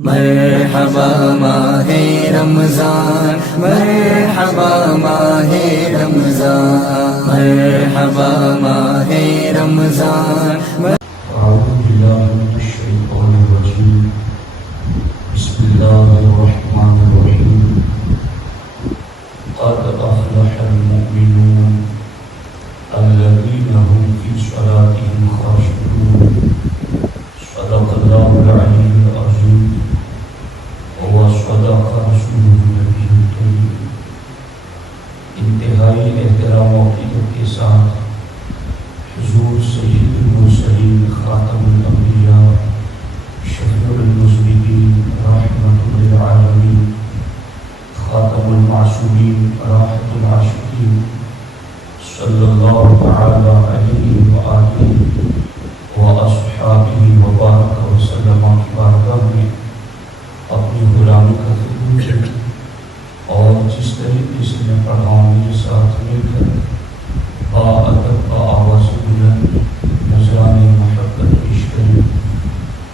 مرحبا ماہ رمضان، مرحبا ماہ رمضان، مرحبا ماہ رمضان۔ اعوذ باللہ من الشیطان الرجیم، بسم اللہ الرحمن الرحیم۔ قد افلح المؤمنون الذین هم فی صلاتهم خاشعون۔ صدق اللہ العلی العظیم وصدق رسولہ النبی الکریم۔ انتہائی احترام و عقیدت کے ساتھ حضور سید المرسلین خاتم الانبیاء شفیع المذنبین رحمۃ للعالمین خاتم المعصومین راحت العاشقین صلی اللہ تعالی علیہ وآلہ واصحابہ وبارک وسلم کی بارگاہ میں اپنی غلامی کا ذکر اور جس طریقے سے میں پڑھا میرے ساتھ مل کر باادب با آواز بلند نذران محبت پیش کریں۔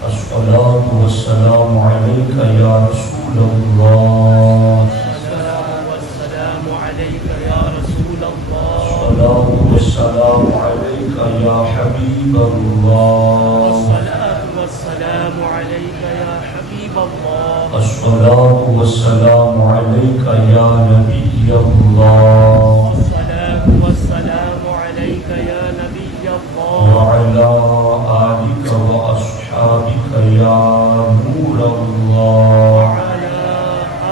الصلاۃ والسلام علیک یا رسول اللہ، الصلاۃ والسلام علیک یا رسول اللہ، الصلاۃ والسلام علیک یا حبیب اللہ، الصلاۃ والسلام علیک یا حبیب اللہ، الصلاۃ والسلام علیک یا نبی اللہ، الصلاۃ والسلام علیک یا نبی اللہ، وعلی آلک واصحابک یا نور اللہ، وعلی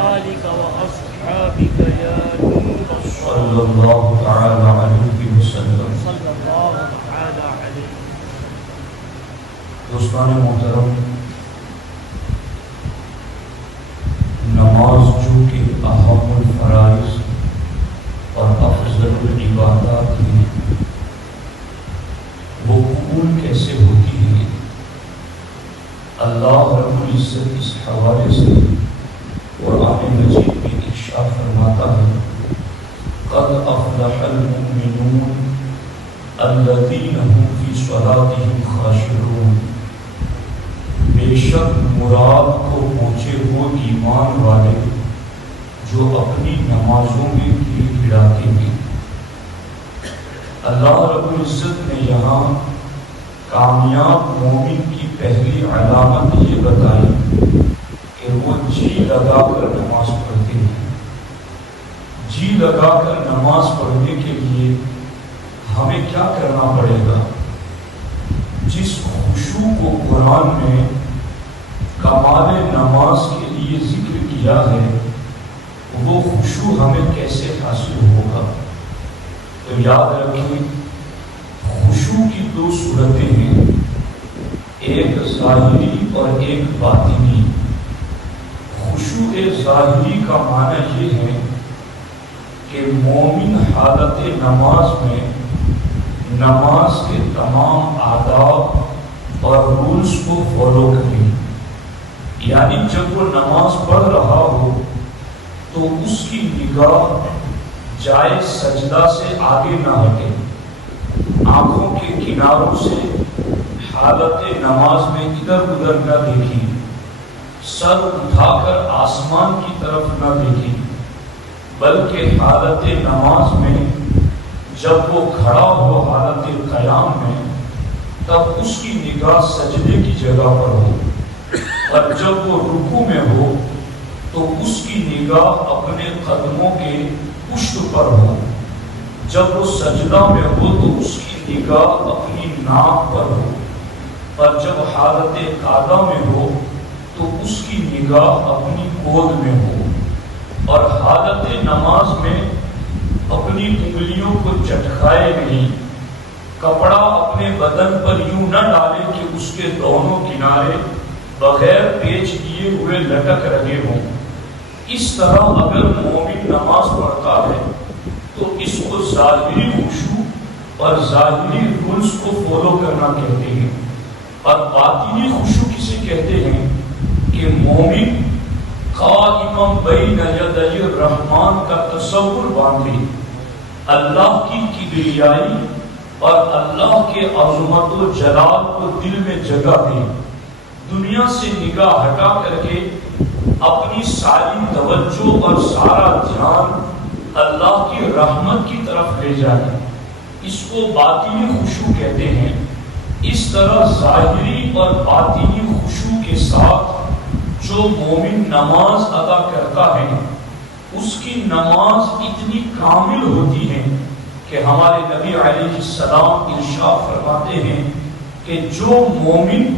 آلک واصحابک یا نور صلی اللہ، اللہ تعالی علیہ وسلم۔ صلی اللہ تعالی علیہ۔ دوستان محترم، نماز جو کہ اہم الفرائض اور افضل العبادات ہیں، وہ قبول کیسے ہوتی ہے؟ اللہ رب العزت اس حوالے سے قرآن مجید میں ارشاد فرماتا ہے، قد افلح المؤمنون الذین هم فی صلاتهم خاشعون۔ بے شک مراد کو پہنچے وہ ایمان والے جو اپنی نمازوں میں گڑ گڑاتے ہیں۔ اللہ رب العزت نے یہاں کامیاب مومن کی پہلی علامت یہ بتائی کہ وہ جی لگا کر نماز پڑھتے ہیں۔ جی لگا کر نماز پڑھنے کے لیے ہمیں کیا کرنا پڑے گا؟ جس خشوع کو قرآن میں کمال نماز کے لیے ذکر کیا ہے، وہ خشوع ہمیں کیسے حاصل ہوگا؟ تو یاد رکھیں، خشوع کی دو صورتیں ہیں، ایک ظاہری اور ایک باطنی۔ خشوع ظاہری کا معنی یہ ہے کہ مومن حالت نماز میں نماز کے تمام آداب اور رولز کو فالو کریں، یعنی جب وہ نماز پڑھ رہا ہو تو اس کی نگاہ جائے سجدہ سے آگے نہ ہٹے، آنکھوں کے کناروں سے حالت نماز میں ادھر ادھر نہ دیکھیں، سر اٹھا کر آسمان کی طرف نہ دیکھیں، بلکہ حالت نماز میں جب وہ کھڑا ہو حالت قیام میں، تب اس کی نگاہ سجدے کی جگہ پر ہو، اور جب وہ رکوع میں ہو تو اس کی نگاہ اپنے قدموں کے پشت پر ہو، جب وہ سجدہ میں ہو تو اس کی نگاہ اپنی ناک پر ہو، اور جب حالت قعدہ میں ہو تو اس کی نگاہ اپنی گود میں ہو، اور حالت نماز میں اپنی انگلیوں کو چٹکائے نہیں، کپڑا اپنے بدن پر یوں نہ ڈالے کہ اس کے دونوں کنارے بغیر پیچ کیے ہوئے لٹک رہے ہوں۔ اس طرح اگر مومن نماز پڑھتا ہے تو اس کو ظاہری خشوع اور ظاہری رولز کو فالو کرنا کہتے ہیں، اور باطنی خشوع کسے کہتے ہیں کہ مومن قائما بین یدی الرحمن کا تصور باندھے، اللہ کی کبریائی اور اللہ کے عظمت و جلال کو دل میں جگہ دے، دنیا سے نگاہ ہٹا کر کے اپنی ساری توجہ اور سارا دھیان اللہ کی رحمت کی طرف لے جائے، اس کو باطنی خشوع کہتے ہیں۔ اس طرح ظاہری اور باطنی خشوع کے ساتھ جو مومن نماز ادا کرتا ہے اس کی نماز اتنی کامل ہوتی ہے کہ ہمارے نبی علیہ السلام ارشاد فرماتے ہیں کہ جو مومن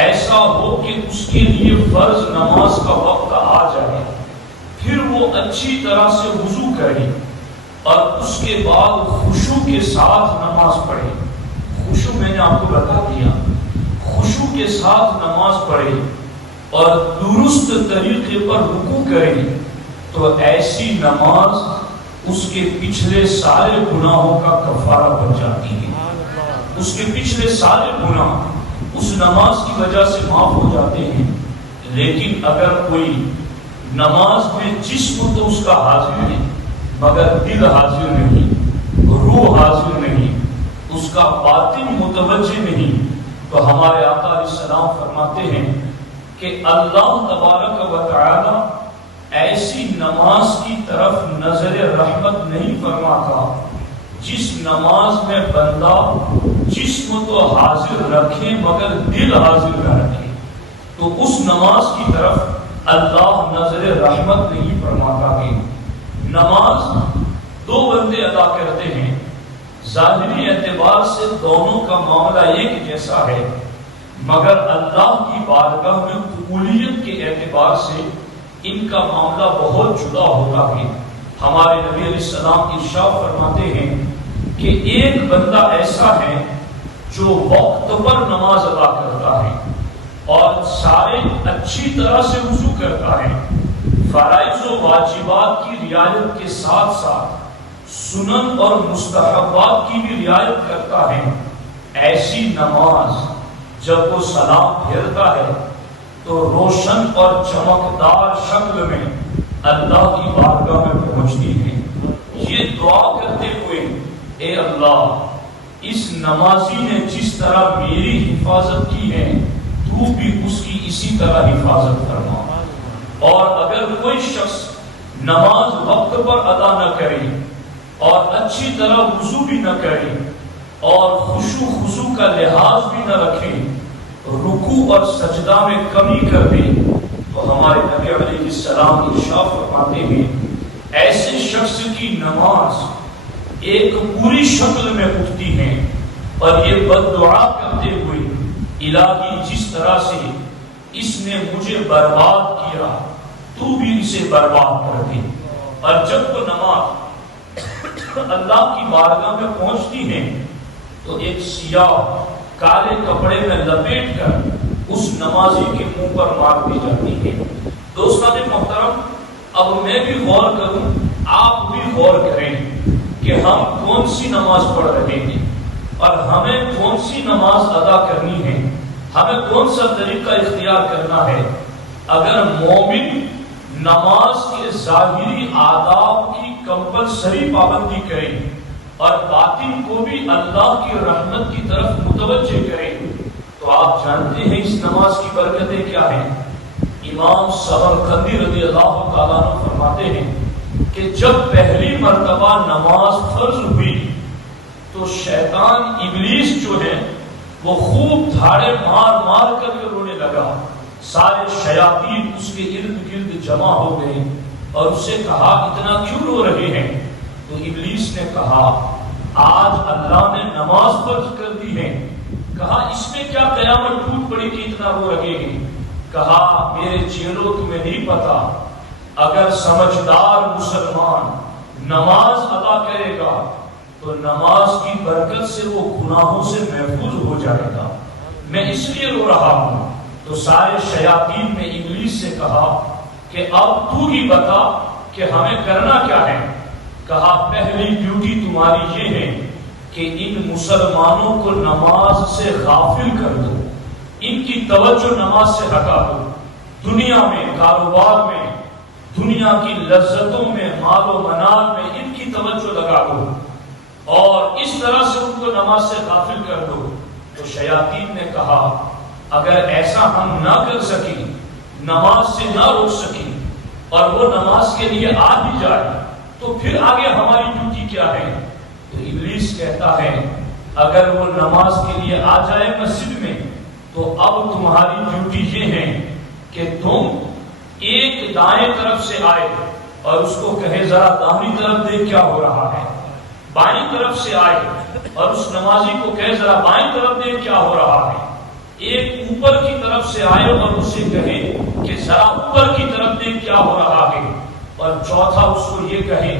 ایسا ہو کہ اس کے لیے فرض نماز کا وقت آ جائے، پھر وہ اچھی طرح سے وضو کرے اور اس کے بعد خشوع کے ساتھ نماز پڑھے۔ خشوع میں نے آپ کو بتا دیا، خشوع کے ساتھ نماز پڑھے اور درست طریقے پر رکوع کرے تو ایسی نماز اس کے پچھلے سارے گناہوں کا کفارہ بن جاتی ہے۔ اس کے پچھلے سارے گناہ اس نماز کی وجہ سے معاف ہو جاتے ہیں۔ لیکن اگر کوئی نماز میں جسم تو اس کا حاضر ہے مگر دل حاضر نہیں، روح حاضر نہیں، اس کا باطن متوجہ نہیں، تو ہمارے آقا علیہ السلام فرماتے ہیں کہ اللہ تبارک و تعالی ایسی نماز کی طرف نظر رحمت نہیں فرماتا جس نماز میں بندہ جسم تو حاضر رکھے مگر دل حاضر نہ رکھے، تو اس نماز کی طرف اللہ نظر رحمت نہیں فرماتا ہے۔ نماز دو بندے ادا کرتے ہیں، ظاہری اعتبار سے دونوں کا معاملہ ایک جیسا ہے، مگر اللہ کی بارگاہ میں قبولیت کے اعتبار سے ان کا معاملہ بہت جدا ہوتا ہے۔ ہمارے نبی علیہ السلام ارشاد فرماتے ہیں کہ ایک بندہ ایسا ہے جو وقت پر نماز ادا کرتا ہے اور سارے اچھی طرح سے وضو کرتا ہے، فرائض و واجبات کی رعایت کے ساتھ ساتھ سنن اور مستحبات کی بھی رعایت کرتا ہے۔ ایسی نماز جب وہ سلام پھیرتا ہے تو روشن اور چمکدار شکل میں اللہ کی بارگاہ میں پہنچتی ہے، یہ دعا کرتے ہوئے اے اللہ اس نمازی نے جس طرح میری حفاظت کی ہے تو بھی اس کی اسی طرح حفاظت فرما، اور اگر کوئی شخص نماز وقت پر ادا نہ کرے اور اچھی طرح وضو بھی نہ کرے اور خشوع خضوع کا لحاظ بھی نہ رکھے، رکوع اور سجدہ میں کمی کر دے، تو ہمارے نبی علیہ السلام ارشاد فرماتے ہیں ایسے شخص کی نماز ایک پوری شکل میں اٹھتی ہے اور یہ بد دعا کرتے ہوئے الہی جس طرح سے اس نے مجھے برباد کیا تو بھی اسے برباد کر دے۔ اور جب وہ نماز اللہ کی بارگاہ میں پہنچتی ہے تو ایک سیاہ کالے کپڑے میں لپیٹ کر اس نمازی کے منہ پر مار دی جاتی ہے۔ دوستان محترم، اب میں بھی غور کروں، آپ بھی غور کریں کہ ہم کون سی نماز پڑھ رہے ہیں اور ہمیں کون سی نماز ادا کرنی ہے، ہمیں کون سا طریقہ اختیار کرنا ہے۔ اگر مومن نماز کے ظاہری آداب کی کمپلسری پابندی کرے اور باطن کو بھی اللہ کی رحمت کی طرف متوجہ کرے تو آپ جانتے ہیں اس نماز کی برکتیں کیا ہیں۔ امام سمرقندی رضی اللہ تعالیٰ عنہ فرماتے ہیں کہ جب پہلی مرتبہ نماز فرض ہوئی تو شیطان ابلیس جو ہے وہ خوب دھاڑے مار مار کر کے رونے لگا۔ سارے شیاطین اس کے ارد گرد جمع ہو گئے اور اس سے کہا اتنا کیوں رو رہے ہیں؟ تو ابلیس نے کہا آج اللہ نے نماز فرض کر دی ہے۔ کہا اس میں کیا قیامت ٹوٹ پڑی کہ اتنا رو رہے ہیں؟ کہا میرے چیلو تمہیں نہیں پتا، اگر سمجھدار مسلمان نماز ادا کرے گا تو نماز کی برکت سے وہ گناہوں سے محفوظ ہو جائے گا، میں اس لیے رو رہا ہوں۔ تو سارے شیاطین نے ابلیس سے کہا کہ اب تو ہی بتا کہ ہمیں کرنا کیا ہے؟ کہا پہلی ڈیوٹی تمہاری یہ ہے کہ ان مسلمانوں کو نماز سے غافل کر دو، ان کی توجہ نماز سے ہٹا دو، دنیا میں، کاروبار میں، دنیا کی لذتوں میں، مال و منال میں ان کی توجہ لگا دو اور اس طرح سے ان کو نماز سے غافل کر دو۔ تو شیاطین نے کہا اگر ایسا ہم نہ کر سکیں، نماز سے نہ روک سکیں اور وہ نماز کے لیے آ بھی جائے تو پھر آگے ہماری ڈیوٹی کیا ہے؟ تو ابلیس کہتا ہے اگر وہ نماز کے لیے آ جائے مسجد میں تو اب تمہاری ڈیوٹی یہ ہے کہ تم ایک دائیں طرف سے آئے اور اس کو کہے ذرا داہنی طرف دیکھ کیا ہو رہا ہے، بائیں طرف سے آئے اور اس نمازی کو کہے ذرا بائیں طرف دیکھ کیا ہو رہا ہے، ایک اوپر کی طرف سے آئے اور اسے کہے کہ ذرا اوپر کی طرف دیکھ کیا ہو رہا ہے، اور چوتھا اس کو یہ کہے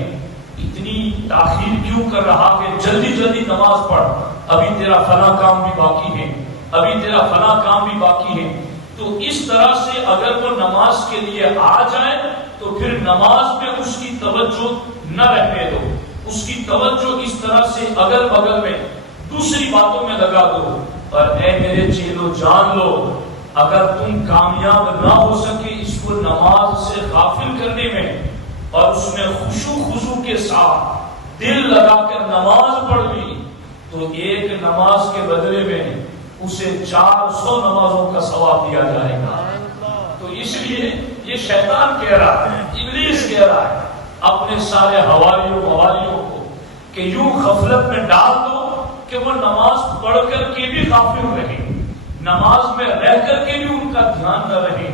اتنی تاخیر کیوں کر رہا ہے، جلدی جلدی نماز پڑھ، ابھی تیرا فلاں کام بھی باقی ہے، ابھی تیرا فلاں کام بھی باقی ہے۔ تو اس طرح سے اگر وہ نماز کے لیے آ جائے تو پھر نماز میں اس کی توجہ نہ رہنے دو، اس کی توجہ اس طرح سے اگل بگل میں دوسری باتوں میں لگا دو۔ اور اے میرے چیلو جان لو، اگر تم کامیاب نہ ہو سکے اس کو نماز سے غافل کرنے میں اور اس میں خشوع خضوع کے ساتھ دل لگا کر نماز پڑھ لی تو ایک نماز کے بدلے میں اسے 400 نمازوں کا ثواب دیا جائے گا۔ تو اس لیے یہ شیطان کہہ رہا ہے، ابلیس کہہ رہا ہے اپنے سارے حواریوں موالیوں کو کہ یوں غفلت میں ڈال دو کہ وہ نماز پڑھ کر کے بھی غافل رہے، نماز میں رہ کر کے بھی ان کا دھیان نہ رہے۔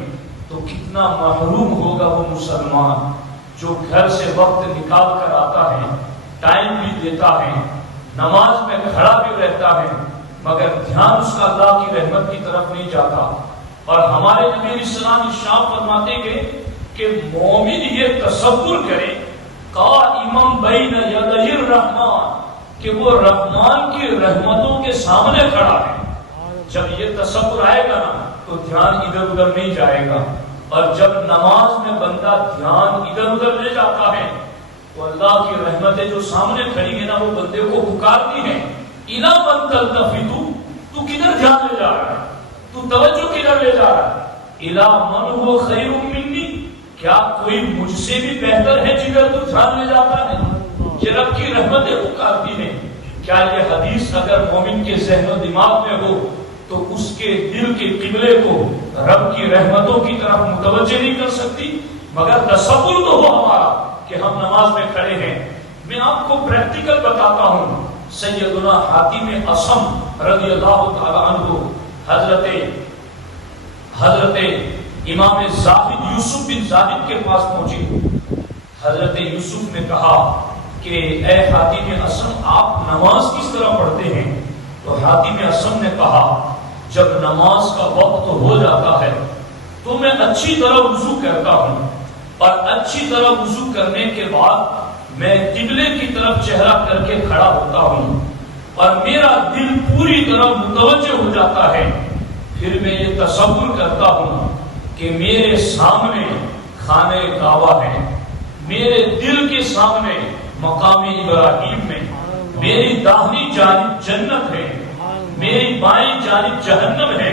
تو کتنا محروم ہوگا وہ مسلمان جو گھر سے وقت نکال کر آتا ہے، ٹائم بھی دیتا ہے، نماز میں کھڑا بھی رہتا ہے، مگر دھیان اس کا اللہ کی رحمت کی طرف نہیں جاتا۔ اور ہمارے نبی علیہ السلام ارشاد فرماتے گئے کہ مومن یہ تصور کرے قائما بین یدی الرحمن کہ وہ رحمان کی رحمتوں کے سامنے کھڑا ہے۔ جب یہ تصور آئے گا نا تو دھیان ادھر ادھر نہیں جائے گا، اور جب نماز میں بندہ دھیان ادھر ادھر لے جاتا ہے تو اللہ کی رحمتیں جو سامنے کھڑی ہیں نا وہ بندے کو پکارتی ہیں، اِلَى مَن تَلْتَفِتُ، تو کدھر دھیان لے جا رہا ہے، تو توجہ کدھر لے جا رہا ہے، اِلَى مَن هُوَ خَيْرٌ مِّنِّي، کیا کوئی مجھ سے بھی بہتر ہے جدھر تو دھیان لے جاتا ہے؟ یہ رب کی رحمتیں پکارتی ہیں۔ کیا یہ حدیث اگر مومن کے ذہن و دماغ میں ہو تو اس کے دل کے قبلے کو رب کی رحمتوں کی طرف متوجہ نہیں کر سکتی؟ مگر تصور تو ہو ہمارا کہ ہم نماز میں کھڑے ہیں۔ میں آپ کو پریکٹیکل بتاتا ہوں۔ سیدنا حاتم اصم رضی اللہ تعالی عنہ حضرت امام زاہد یوسف بن زاہد کے پاس پہنچے۔ حضرت یوسف نے کہا کہ اے حاتم اصم آپ نماز کس طرح پڑھتے ہیں؟ تو حاتم اصم نے کہا جب نماز کا وقت ہو جاتا ہے تو میں اچھی طرح وضو کرتا ہوں، اور اچھی طرح وضو کرنے کے بعد میں قبلے کی طرف چہرہ کر کے کھڑا ہوتا ہوں اور میرا دل پوری طرح متوجہ ہو جاتا ہے۔ پھر میں یہ تصور کرتا ہوں کہ میرے سامنے خانہ کعبہ ہے، میرے دل کے سامنے مقام ابراہیم میں، میری داہنی جانب جنت ہے، میری بائیں جانب جہنم ہے،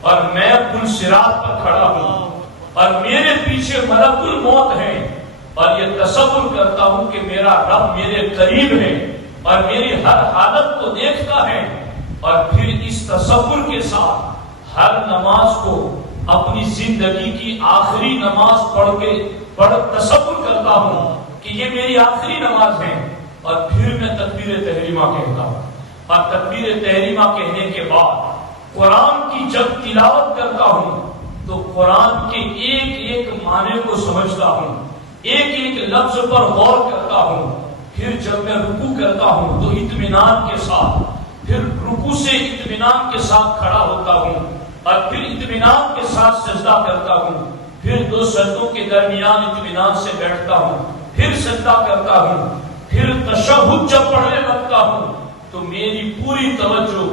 اور میں پل صراط پر کھڑا ہوں اور میرے پیچھے ملک الموت ہے، اور یہ تصور کرتا ہوں کہ میرا رب میرے قریب ہے اور میری ہر حالت کو دیکھتا ہے۔ اور پھر اس تصور کے ساتھ ہر نماز کو اپنی زندگی کی آخری نماز پڑھ تصور کرتا ہوں کہ یہ میری آخری نماز ہے، اور پھر میں تکبیر تحریمہ کہتا ہوں، اور تکبیر تحریمہ کہنے کے بعد قرآن کی جب تلاوت کرتا ہوں تو قرآن کے ایک ایک معنی کو سمجھتا ہوں، ایک ایک لفظ پر غور کرتا ہوں۔ پھر جب میں رکوع کرتا ہوں تو اطمینان کے ساتھ، پھر رکوع سے اطمینان کے ساتھ کھڑا ہوتا ہوں، اور پھر اطمینان کے ساتھ سجدہ کرتا ہوں، پھر دو سجدوں کے درمیان اطمینان سے بیٹھتا ہوں، پھر سجدہ کرتا ہوں، پھر تشہد جب پڑھنے لگتا ہوں تو میری پوری توجہ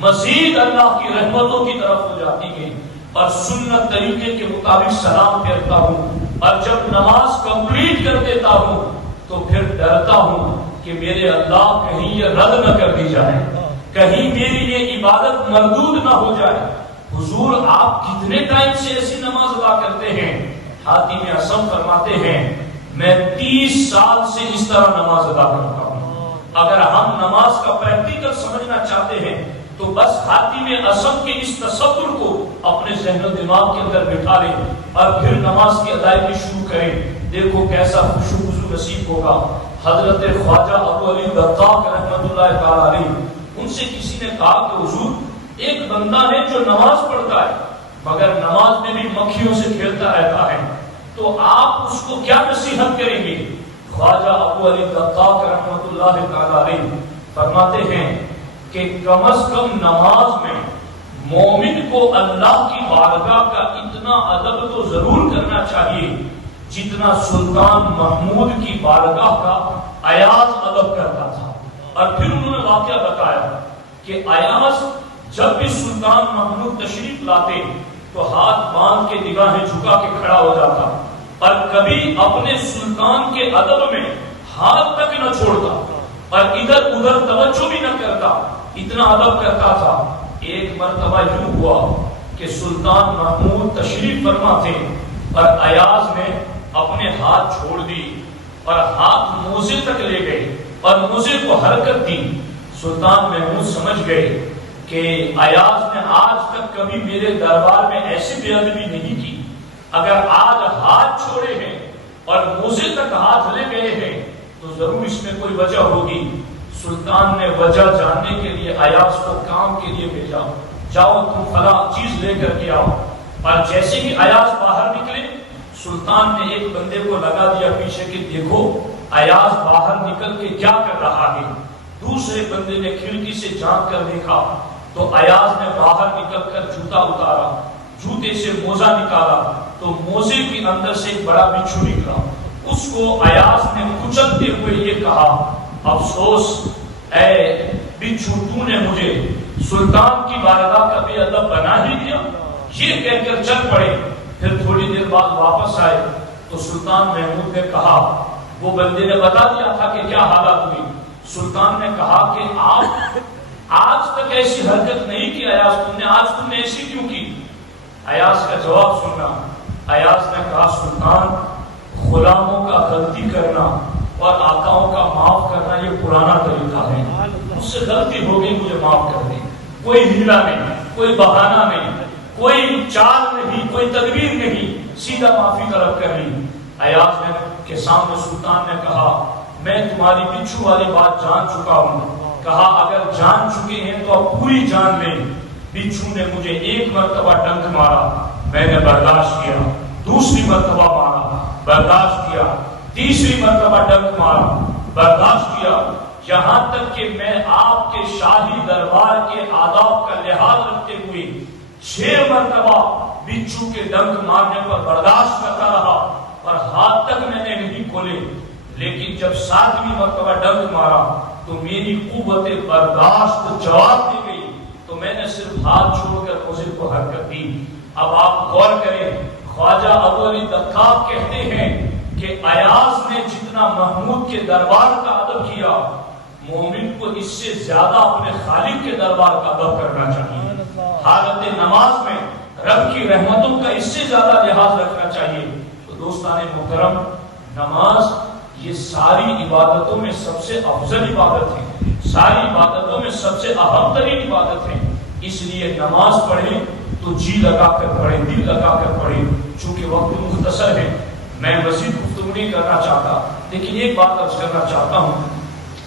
مزید اللہ کی رحمتوں کی طرف ہو جاتی ہے، اور سنت طریقے کے مطابق سلام پھیرتا ہوں، اور جب نماز کمپلیٹ کر دیتا ہوں تو پھر ڈرتا ہوں کہ میرے اللہ کہیں یہ رد نہ کر دی جائے، کہیں میری یہ عبادت مردود نہ ہو جائے۔ حضور آپ کتنے ٹائم سے ایسی نماز ادا کرتے ہیں؟ حاتم اصم فرماتے ہیں میں 30 سال سے اس طرح نماز ادا کرتا ہوں۔ اگر ہم نماز کا پریکٹیکل سمجھنا چاہتے ہیں تو بس خاتمے اسد کے اس تصور کو اپنے ذہن و دماغ کے اندر بٹھا لیں اور پھر نماز کی ادائیگی شروع کریں. دیکھو کیسا خوشو خضو نصیب ہوگا. حضرت خواجہ ابو علی دقاق رحمۃ اللہ تعالی علیہ، ان سے کسی نے کہا کہ حضور ایک بندہ ہے جو نماز پڑھتا ہے مگر نماز میں بھی مکھیوں سے کھیلتا رہتا ہے، تو آپ اس کو کیا نصیحت کریں گے؟ خواجہ ابو علی دقاق رحمۃ اللہ تعالی علیہ فرماتے ہیں کہ کم از کم نماز میں مومن کو اللہ کی بارگاہ کا اتنا ادب تو ضرور کرنا چاہیے جتنا سلطان محمود کی بارگاہ کا ایاز ادب کرتا تھا. اور پھر انہوں نے واقعہ بتایا کہ ایاز جب بھی سلطان محمود تشریف لاتے تو ہاتھ باندھ کے نگاہیں جھکا کے کھڑا ہو جاتا اور کبھی اپنے سلطان کے ادب میں ہاتھ تک نہ چھوڑتا اور ادھر ادھر توجہ بھی نہ کرتا، اتنا ادب کرتا تھا. ایک مرتبہ یوں ہوا کہ سلطان محمود تشریف فرما تھے اور ایاز نے اپنے ہاتھ چھوڑ دی اور ہاتھ موزے تک لے گئے اور موزے کو حرکت دی. سلطان محمود سمجھ گئے کہ ایاز نے آج تک کبھی میرے دربار میں ایسی بے ادبی نہیں کی، اگر آج ہاتھ چھوڑے ہیں اور موزے تک ہاتھ لے گئے ہیں تو ضرور اس میں کوئی وجہ ہوگی. سلطان نے وجہ جاننے کے لیے ایاز کو کام کے لیے بھیجا، جاؤ تم فلاں چیز لے کر کے آؤ. اور جیسے ہی ایاز باہر نکلے سلطان نے ایک بندے کو لگا دیا پیچھے کہ دیکھو ایاز باہر نکل کے کیا کر رہا ہے. دوسرے بندے نے کھڑکی سے جھانک کر دیکھا تو ایاز نے باہر نکل کر جوتا اتارا، جوتے سے موزہ نکالا تو موزے کے اندر سے ایک بڑا بچھو نکلا. اس کو ایاز نے کچلتے ہوئے یہ کہا، افسوس اے بچھو، تو نے مجھے سلطان کی بارگاہ کا بے ادب بنا ہی دیا. یہ کہہ کر چل پڑے. پھر تھوڑی دیر بعد واپس آئے تو سلطان محمود نے کہا، وہ بندے نے بتا دیا تھا کہ کیا حالات ہوئی. سلطان نے کہا کہ آپ آج تک ایسی حرکت نہیں کی ایاز، تم نے ایسی کیوں کی؟ ایاز کا جواب سننا. ایاز نے کہا، سلطان غلاموں کا غلطی کرنا اور آقاؤں کا معاف کرنا یہ پرانا طریقہ ہے، مجھ سے غلطی ہو گئی، مجھے معاف کر دیں. کوئی ہیلا نہیں، کوئی بہانہ نہیں، کوئی چال نہیں، کوئی تدبیر نہیں، سیدھا معافی طلب کر لی. ایاز نے کے سامنے سلطان نے کہا، میں تمہاری بچھو والی بات جان چکا ہوں. کہا اگر جان چکے ہیں تو اب پوری جان لیں. بچھو نے مجھے ایک مرتبہ ڈنک مارا، میں نے برداشت کیا. دوسری مرتبہ مارا، برداشت کیا. تیسری مرتبہ ڈنک مارا، برداشت کیا. یہاں تک کہ میں آپ کے شاہی دربار کے آداب کا لحاظ رکھتے ہوئے 6 مرتبہ بچھو کے ڈنک مارنے پر برداشت کرتا رہا اور ہاتھ تک میں نے نہیں کھولے. لیکن جب 7ویں مرتبہ ڈنک مارا تو میری قوت برداشت جواب دے گئی تو میں نے صرف ہاتھ چھوڑ کر موزے کو حرکت دی. اب آپ غور کریں، خواجہ ابو علی دقاق کہتے ہیں کہ ایاز نے جتنا محمود کے دربار کا ادب کیا، مومن کو اس سے زیادہ اپنے خالق کے دربار کا ادب کرنا چاہیے. حالت نماز میں رب کی رحمتوں کا اس سے زیادہ لحاظ رکھنا چاہیے. تو دوستان محترم، نماز یہ ساری عبادتوں میں سب سے افضل عبادت ہے، ساری عبادتوں میں سب سے اہم ترین عبادت ہے. اس لیے نماز پڑھیں تو جی لگا کر پڑھیں، دل لگا کر پڑھیں. چونکہ وقت مختصر ہے میں مزید گفتگو نہیں کرنا چاہتا، لیکن ایک بات عرض کرنا چاہتا ہوں.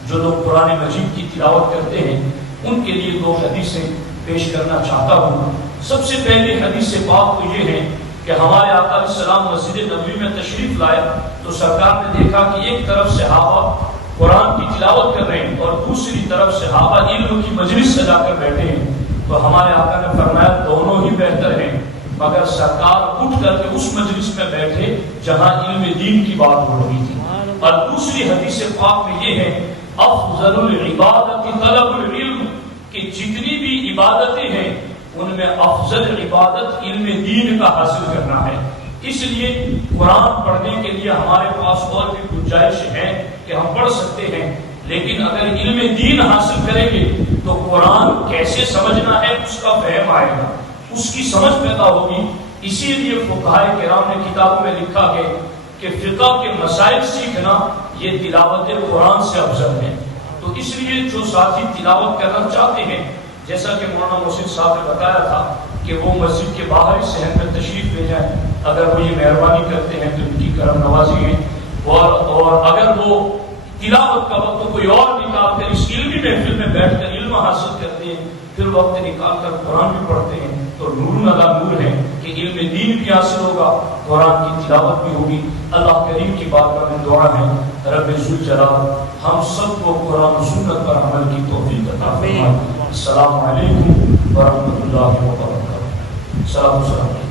جو لوگ قرآن مجید کی تلاوت کرتے ہیں ان کے لیے 2 حدیثیں پیش کرنا چاہتا ہوں. سب سے پہلے حدیث پاک تو یہ ہے کہ ہمارے آقا علیہ السلام مسجد نبوی میں تشریف لائے تو سرکار نے دیکھا کہ ایک طرف صحابہ قرآن کی تلاوت کر رہے ہیں اور دوسری طرف صحابہ علم کی مجلس سجا کر بیٹھے ہیں. تو ہمارے آقا نے فرمایا دونوں ہی بہتر ہیں، مگر سرکار اٹھ کر کے اس مجلس میں بیٹھے جہاں علم دین کی بات ہو رہی تھی. اور دوسری حدیث پاک میں یہ ہے افضل العبادت طلب العلم، کہ جتنی بھی عبادتیں ہیں ان میں افضل عبادت علم دین کا حاصل کرنا ہے. اس لیے قرآن پڑھنے کے لیے ہمارے پاس اور بھی گنجائش ہے کہ ہم پڑھ سکتے ہیں، لیکن اگر علم دین حاصل کریں گے تو قرآن کیسے سمجھنا ہے اس کا فہم آئے گا، اس کی سمجھ پیدا ہوگی. اسی لیے فقہائے کرام نے کتابوں میں لکھا ہے کہ فقہ کے مسائل سیکھنا یہ تلاوت قرآن سے افضل ہے. تو اس لیے جو ساتھی تلاوت کرنا چاہتے ہیں جیسا کہ مولانا محسن صاحب نے بتایا تھا کہ وہ مسجد کے باہر ہی صحن میں تشریف لے جائیں، اگر وہ یہ مہربانی کرتے ہیں تو ان کی کرم نوازی ہے، اور اگر وہ تلاوت کا وقت کوئی اور نکال کر اس علمی محفل میں بیٹھ کر علم حاصل کرتے ہیں، پھر وقت نکال کر قرآن بھی پڑھتے ہیں، تو نور ادا نور ہے کہ علم دین بھی حاصل ہوگا، قرآن کی تلاوت بھی ہوگی۔ اللہ کریم کی بارگاہ میں دعا ہے رب ذوالجلال ہم سب کو قرآن و سنت پر عمل کی توفیق عطا فرمائے۔ السلام علیکم ورحمۃ اللہ وبرکاتہ۔ السلام علیکم۔